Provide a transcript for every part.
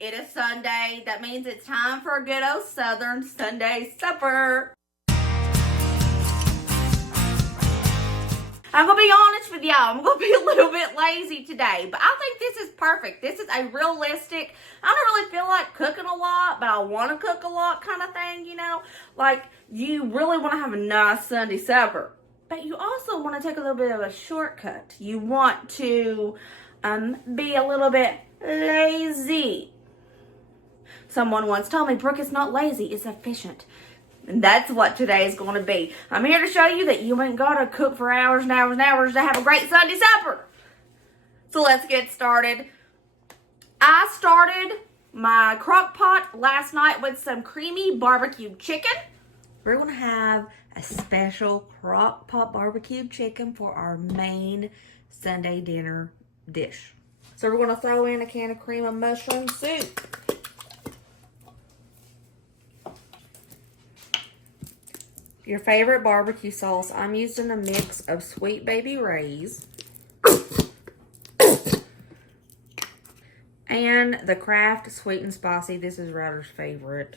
It is Sunday. That means it's time for a good old Southern Sunday supper. I'm going to be honest with y'all. I'm going to be a little bit lazy today, but I think this is perfect. This is a realistic, I don't really feel like cooking a lot, but I want to cook a lot kind of thing, you know? Like, you really want to have a nice Sunday supper, but you also want to take a little bit of a shortcut. You want to be a little bit lazy. Someone once told me, Brooke, it's not lazy, it's efficient. And that's what today is going to be. I'm here to show you that you ain't got to cook for hours and hours and hours to have a great Sunday supper. So let's get started. I started my crock pot last night with some creamy barbecued chicken. We're going to have a special crock pot barbecued chicken for our main Sunday dinner dish. So we're going to throw in a can of cream of mushroom soup. Your favorite barbecue sauce. I'm using a mix of Sweet Baby Ray's and the Kraft Sweet and Spicy. This is Ryder's favorite.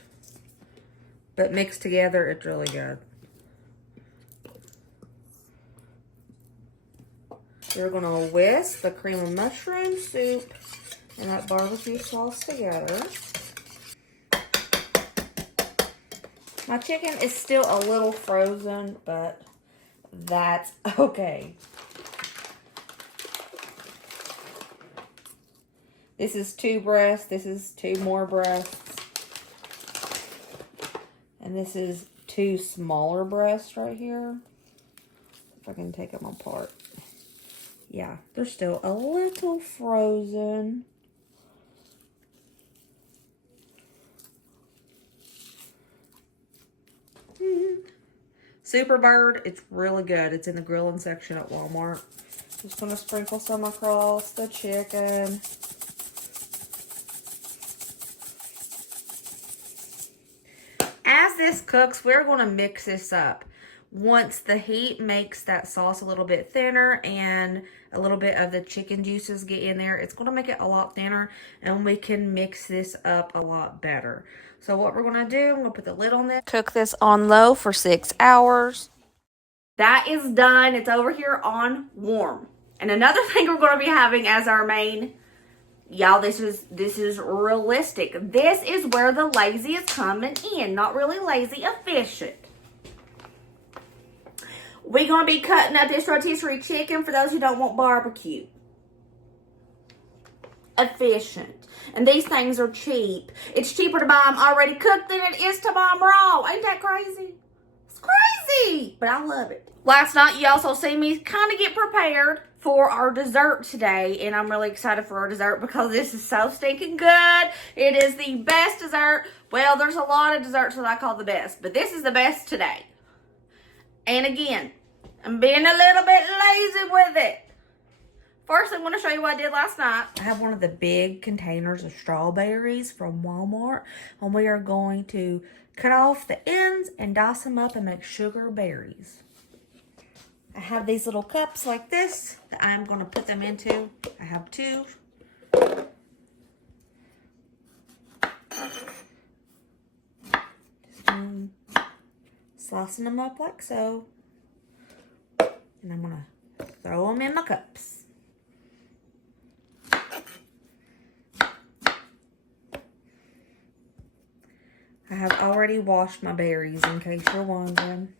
But mixed together, it's really good. You're going to whisk the cream of mushroom soup and that barbecue sauce together. My chicken is still a little frozen, but that's okay. This is 2 breasts. This is 2 more breasts. And this is 2 smaller breasts right here. If I can take them apart. Yeah, they're still a little frozen. Superbird, it's really good. It's in the grilling section at Walmart. Just gonna sprinkle some across the chicken. As this cooks, we're gonna mix this up. Once the heat makes that sauce a little bit thinner and a little bit of the chicken juices get in there, it's gonna make it a lot thinner and we can mix this up a lot better. So what we're gonna do, I'm gonna put the lid on this. Cook this on low for 6 hours. That is done. It's over here on warm. And another thing we're gonna be having as our main, y'all, this is realistic. This is where the lazy is coming in. Not really lazy, efficient. We're going to be cutting up this rotisserie chicken for those who don't want barbecue. Efficient. And these things are cheap. It's cheaper to buy them already cooked than it is to buy them raw. Ain't that crazy? It's crazy, but I love it. Last night, you also see me kind of get prepared for our dessert today. And I'm really excited for our dessert because this is so stinking good. It is the best dessert. Well, there's a lot of desserts that I call the best, but this is the best today. And again, I'm being a little bit lazy with it. First, I'm going to show you what I did last night. I have one of the big containers of strawberries from Walmart. And we are going to cut off the ends and dice them up and make sugar berries. I have these little cups like this that I'm going to put them into. I have 2. Slicing them up like so. And I'm going to throw them in my cups. I have already washed my berries in case you're wondering.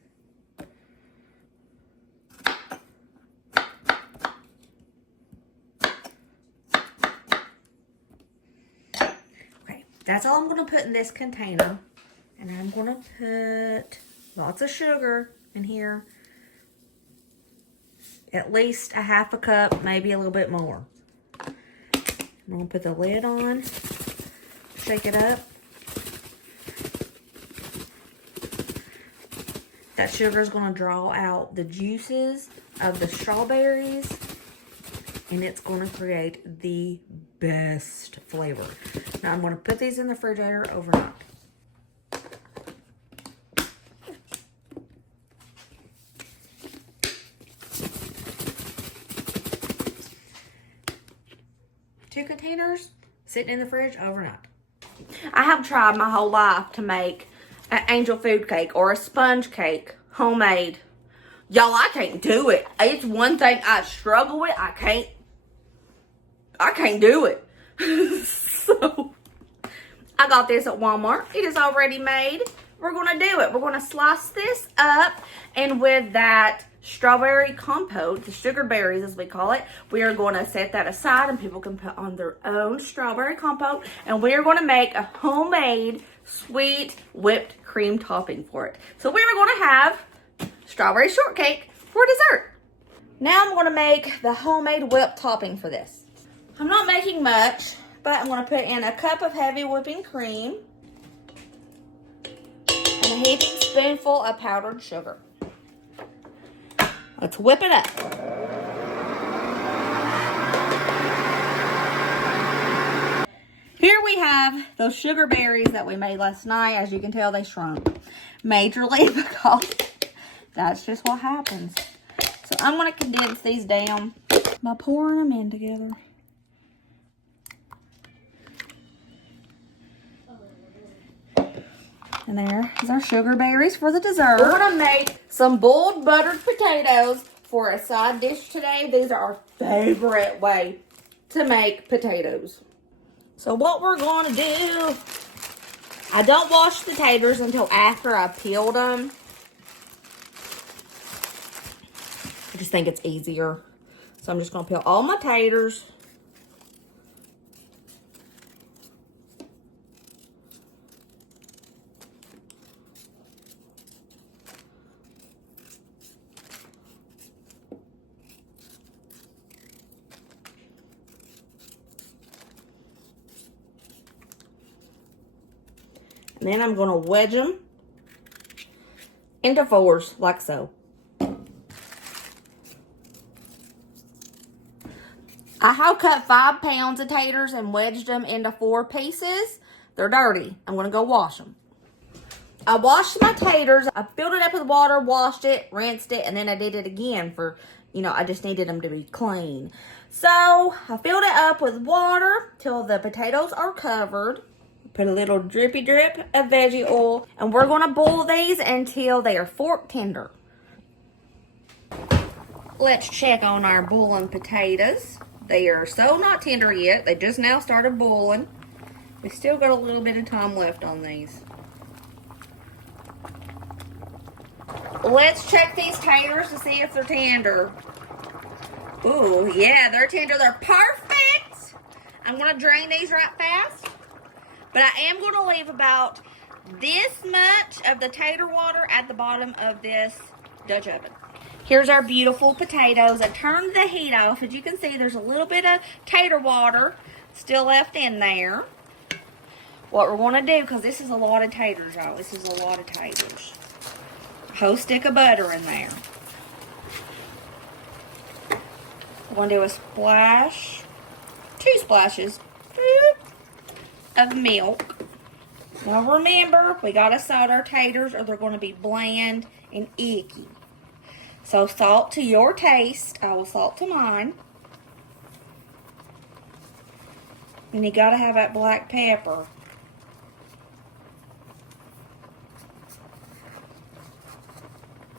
Okay, that's all I'm going to put in this container. And I'm going to put lots of sugar in here. At least a half a cup, maybe a little bit more. I'm going to put the lid on, shake it up. That sugar is going to draw out the juices of the strawberries, and it's going to create the best flavor. Now I'm going to put these in the refrigerator overnight. Two containers sitting in the fridge overnight. I have tried my whole life to make an angel food cake or a sponge cake, homemade. Y'all, I can't do it. It's one thing I struggle with. I can't do it. So, I got this at Walmart. It is already made. We're going to do it. We're going to slice this up, and with that strawberry compote, the sugar berries as we call it, we are going to set that aside, and people can put on their own strawberry compote, and we are going to make a homemade sweet whipped cream topping for it. So we are going to have strawberry shortcake for dessert. Now I'm going to make the homemade whipped topping for this. I'm not making much, but I'm going to put in a cup of heavy whipping cream and a heaping spoonful of powdered sugar. Let's whip it up. Here we have those sugar berries that we made last night. As you can tell, they shrunk majorly because that's just what happens. So I'm going to condense these down by pouring them in together. And there's our sugar berries for the dessert. We're going to make some boiled buttered potatoes for a side dish today. These are our favorite way to make potatoes. So what we're going to do, I don't wash the taters until after I peeled them. I just think it's easier. So I'm just going to peel all my taters. And then I'm going to wedge them into fours, like so. I have cut 5 pounds of taters and wedged them into 4 pieces. They're dirty. I'm going to go wash them. I washed my taters. I filled it up with water, washed it, rinsed it, and then I did it again for, I just needed them to be clean. So I filled it up with water till the potatoes are covered. Put a little drippy drip of veggie oil, and we're going to boil these until they are fork tender. Let's check on our boiling potatoes. They are so not tender yet. They just now started boiling. We still got a little bit of time left on these. Let's check these taters to see if they're tender. Ooh, yeah, they're tender. They're perfect. I'm going to drain these right fast. But I am going to leave about this much of the tater water at the bottom of this Dutch oven. Here's our beautiful potatoes. I turned the heat off. As you can see, there's a little bit of tater water still left in there. What we're going to do, because this is a lot of taters, y'all. This is a lot of taters. A whole stick of butter in there. We're going to do a splash, 2 splashes of milk. Now remember, we got to salt our taters or they're going to be bland and icky. So salt to your taste. I will salt to mine. And you got to have that black pepper.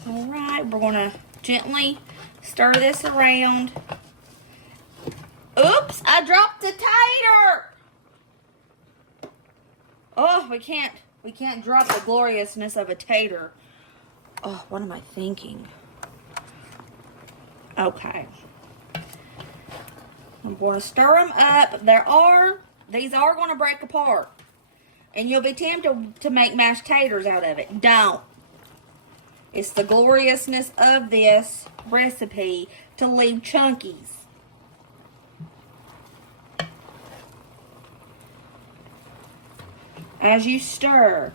Alright, we're going to gently stir this around. Oops, I dropped the tater! Oh, we can't drop the gloriousness of a tater. Oh, what am I thinking? Okay. I'm going to stir them up. These are going to break apart. And you'll be tempted to make mashed taters out of it. Don't. It's the gloriousness of this recipe to leave chunkies. As you stir,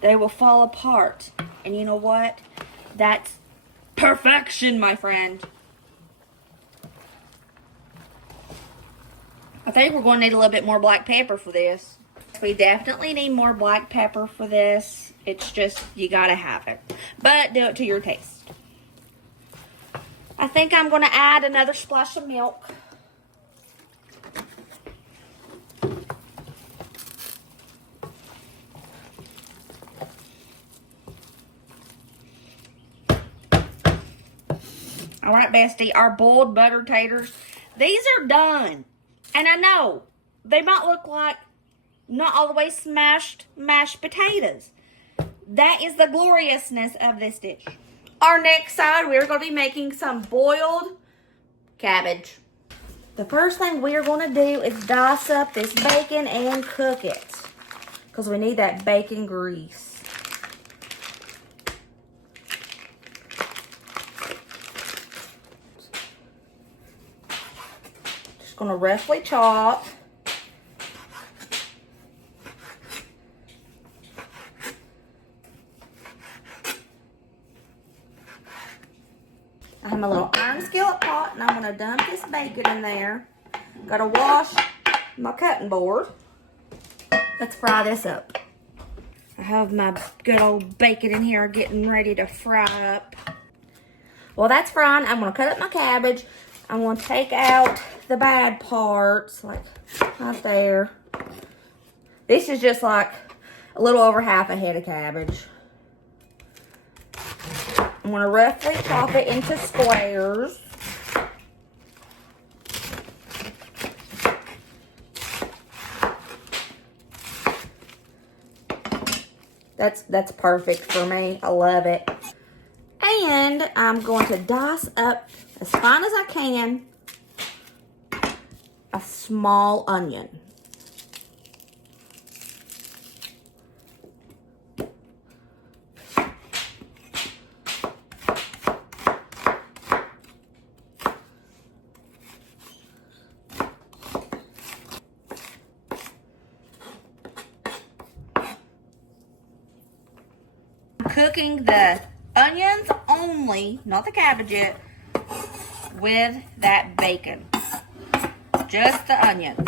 they will fall apart. And you know what? That's perfection, my friend. I think we're going to need a little bit more black pepper for this. We definitely need more black pepper for this. It's just, you gotta have it. But do it to your taste. I think I'm going to add another splash of milk. All right, bestie, our boiled butter taters. These are done. And I know they might look like not all the way smashed mashed potatoes. That is the gloriousness of this dish. Our next side, we're going to be making some boiled cabbage. The first thing we are going to do is dice up this bacon and cook it, because we need that bacon grease. Just going to roughly chop. I have my little iron skillet pot, and I'm going to dump this bacon in there. Got to wash my cutting board. Let's fry this up. I have my good old bacon in here getting ready to fry up. Well, that's frying. I'm going to cut up my cabbage. I'm going to take out the bad parts, like right there. This is just like a little over half a head of cabbage. I'm going to roughly chop it into squares. That's perfect for me. I love it. And I'm going to dice up as fine as I can a small onion. Cooking the onions only, not the cabbage yet, with that bacon. Just the onions.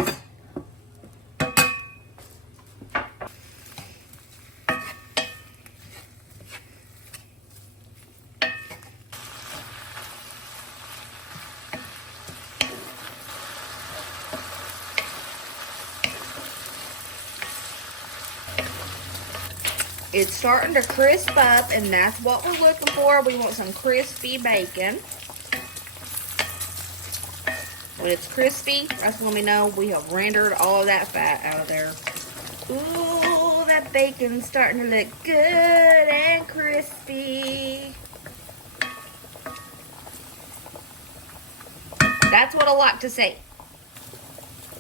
It's starting to crisp up, and that's what we're looking for. We want some crispy bacon. When it's crispy, that's when we know we have rendered all of that fat out of there. Ooh, that bacon's starting to look good and crispy. That's what I like to see.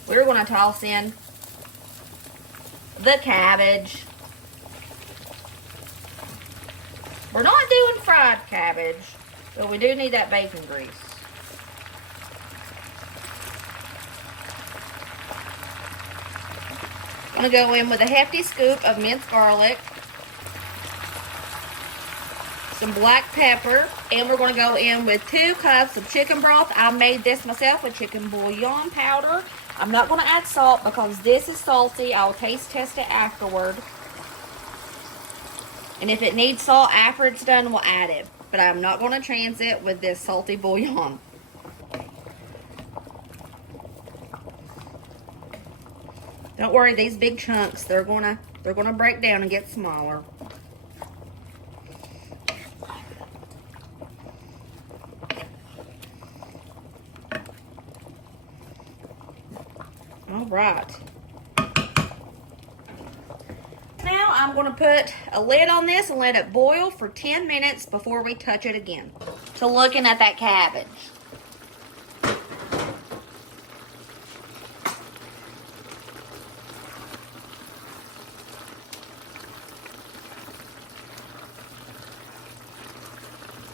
We're going to toss in the cabbage. We're not doing fried cabbage, but we do need that bacon grease. I'm going to go in with a hefty scoop of minced garlic, some black pepper, and we're going to go in with 2 cups of chicken broth. I made this myself with chicken bouillon powder. I'm not going to add salt because this is salty. I'll taste test it afterward. And if it needs salt after it's done, we'll add it. But I'm not going to chance it with this salty bouillon. Don't worry, these big chunks, they're gonna break down and get smaller. All right. Now I'm going to put a lid on this and let it boil for 10 minutes before we touch it again. So looking at that cabbage.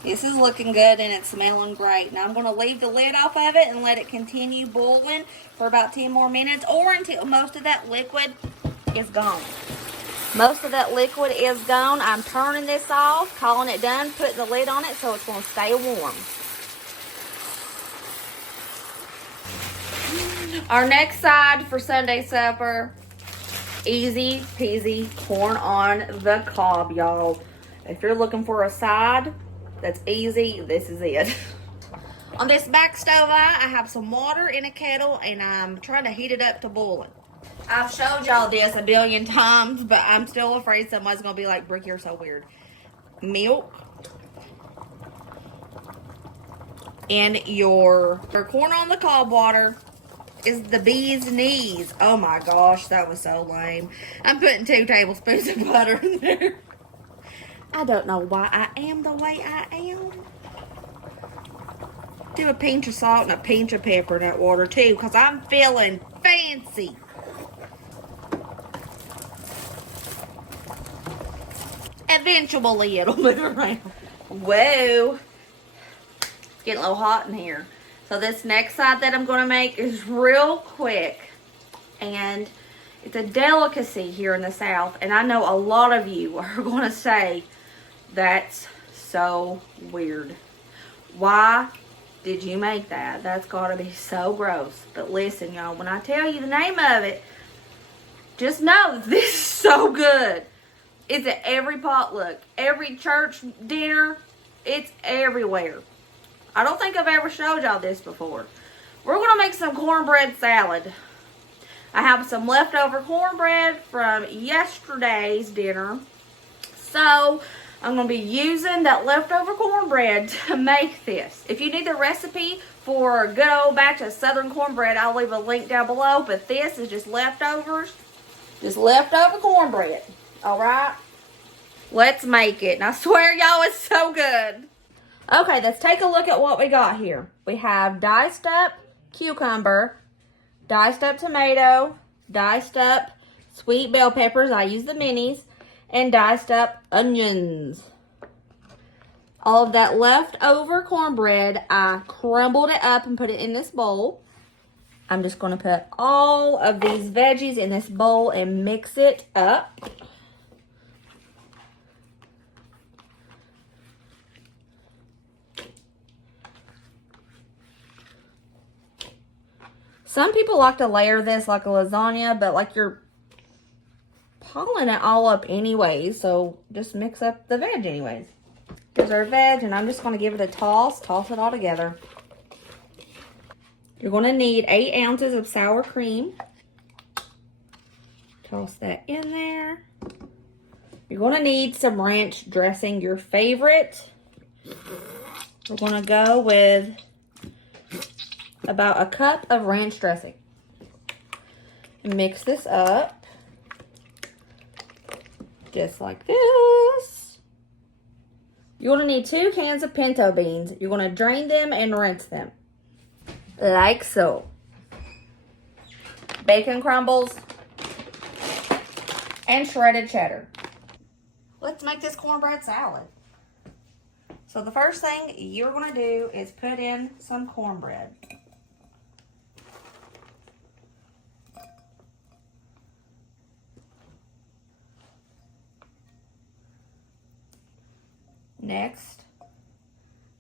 This is looking good and it's smelling great. Now I'm going to leave the lid off of it and let it continue boiling for about 10 more minutes or until most of that liquid is gone. Most of that liquid is gone. I'm turning this off, calling it done, putting the lid on it so it's going to stay warm. Our next side for Sunday supper, easy peasy corn on the cob, y'all. If you're looking for a side that's easy, this is it. On this back stove, I have some water in a kettle and I'm trying to heat it up to boiling. I've showed y'all this a billion times, but I'm still afraid somebody's going to be like, Brick, you're so weird. Milk. in your corn on the cob water is the bee's knees. Oh my gosh, that was so lame. I'm putting 2 tablespoons of butter in there. I don't know why I am the way I am. Do a pinch of salt and a pinch of pepper in that water too, because I'm feeling fancy. Eventually it'll move around. Whoa. It's getting a little hot in here. So this next side that I'm going to make is real quick. And it's a delicacy here in the South. And I know a lot of you are going to say, that's so weird. Why did you make that? That's got to be so gross. But listen, y'all, when I tell you the name of it, just know that this is so good. It's at every potluck, every church dinner. It's everywhere. I don't think I've ever showed y'all this before. We're going to make some cornbread salad. I have some leftover cornbread from yesterday's dinner. So I'm going to be using that leftover cornbread to make this. If you need the recipe for a good old batch of southern cornbread, I'll leave a link down below. But this is just leftovers. Just leftover cornbread. Alright? Let's make it. And I swear, y'all, it's so good. Okay, let's take a look at what we got here. We have diced up cucumber, diced up tomato, diced up sweet bell peppers. I use the minis. And diced up onions. All of that leftover cornbread, I crumbled it up and put it in this bowl. I'm just going to put all of these veggies in this bowl and mix it up. Some people like to layer this like a lasagna, but like you're piling it all up anyways, so just mix up the veg anyways. Here's our veg, and I'm just going to give it a toss it all together. You're going to need 8 ounces of sour cream. Toss that in there. You're going to need some ranch dressing, your favorite. We're going to go with about a cup of ranch dressing. And mix this up. Just like this. You're going to need 2 cans of pinto beans. You're going to drain them and rinse them. Like so. Bacon crumbles. And shredded cheddar. Let's make this cornbread salad. So the first thing you're going to do is put in some cornbread. Next,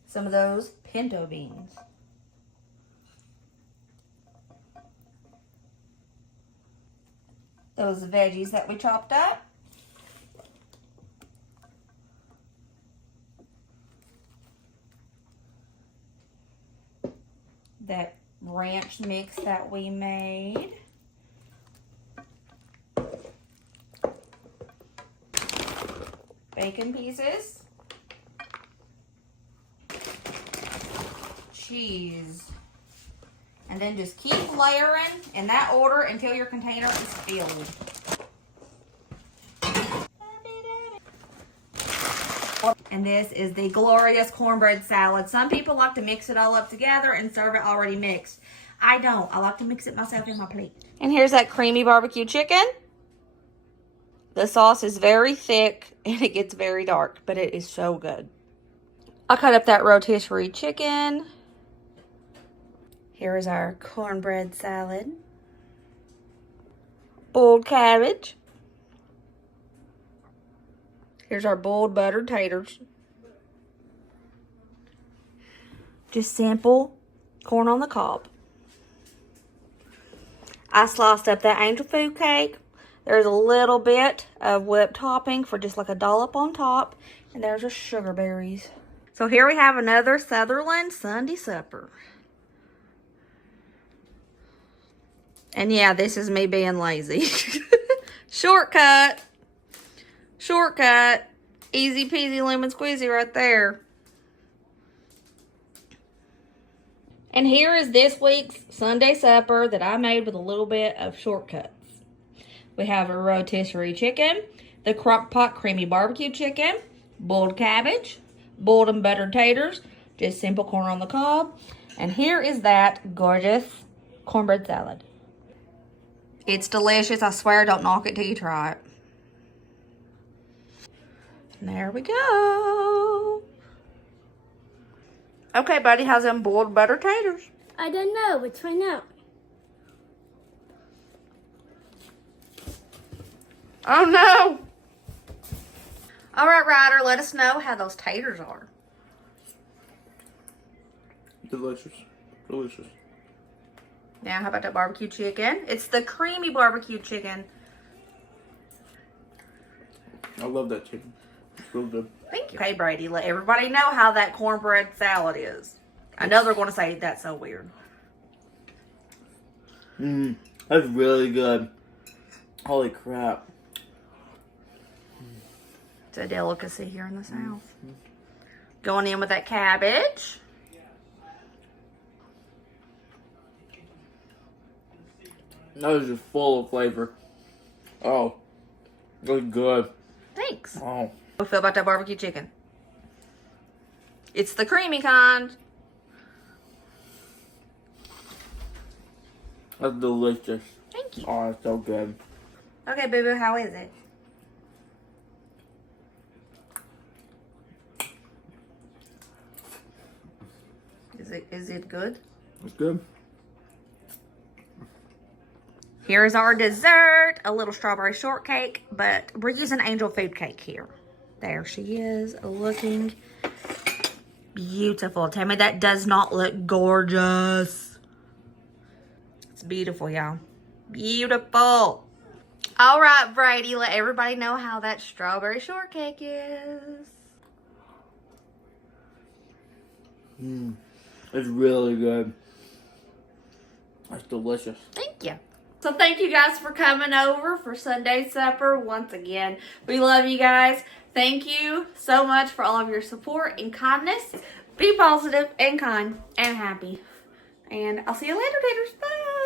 some of those pinto beans. Those veggies that we chopped up. That ranch mix that we made. Bacon pieces. Cheese. And then just keep layering in that order until your container is filled. And this is the glorious cornbread salad. Some people like to mix it all up together and serve it already mixed. I don't. I like to mix it myself in my plate. And here's that creamy barbecue chicken. The sauce is very thick and it gets very dark, but it is so good. I cut up that rotisserie chicken. Here is our cornbread salad. Boiled cabbage. Here's our boiled buttered taters. Just simple corn on the cob. I sliced up that angel food cake. There's a little bit of whipped topping for just like a dollop on top. And there's our sugar berries. So here we have another Sutherland Sunday supper. And yeah, this is me being lazy. Shortcut. Shortcut. Easy peasy lemon squeezy right there. And here is this week's Sunday supper that I made with a little bit of shortcuts. We have a rotisserie chicken, the crock pot creamy barbecue chicken, boiled cabbage, boiled and buttered taters, just simple corn on the cob. And here is that gorgeous cornbread salad. It's delicious. I swear, don't knock it till you try it. And there we go. Okay, buddy, how's them boiled buttered taters? I don't know. Let's find out. Oh, no. All right, Ryder, let us know how those taters are. Delicious. Delicious. Now, how about that barbecue chicken? It's the creamy barbecue chicken. I love that chicken. It's real good. Thank you. Okay, Brady, let everybody know how that cornbread salad is. I know they're going to say that's so weird. That's really good. Holy crap. It's a delicacy here in the South. Going in with that cabbage. That was just full of flavor. Oh, really good. Thanks. Oh, How do you feel about that barbecue chicken? It's the creamy kind. that's delicious. Thank you. Oh, it's so good. Okay, boo-boo, how is it? Is it good? It's good. Here's our dessert, a little strawberry shortcake, but we're using angel food cake here. There she is, looking beautiful. Tell me that does not look gorgeous. It's beautiful, y'all. Beautiful. All right, Brady, let everybody know how that strawberry shortcake is. It's really good. It's delicious. Thank you. So thank you guys for coming over for Sunday supper once again. We love you guys. Thank you so much for all of your support and kindness. Be positive and kind and happy. And I'll see you later, taters. Bye.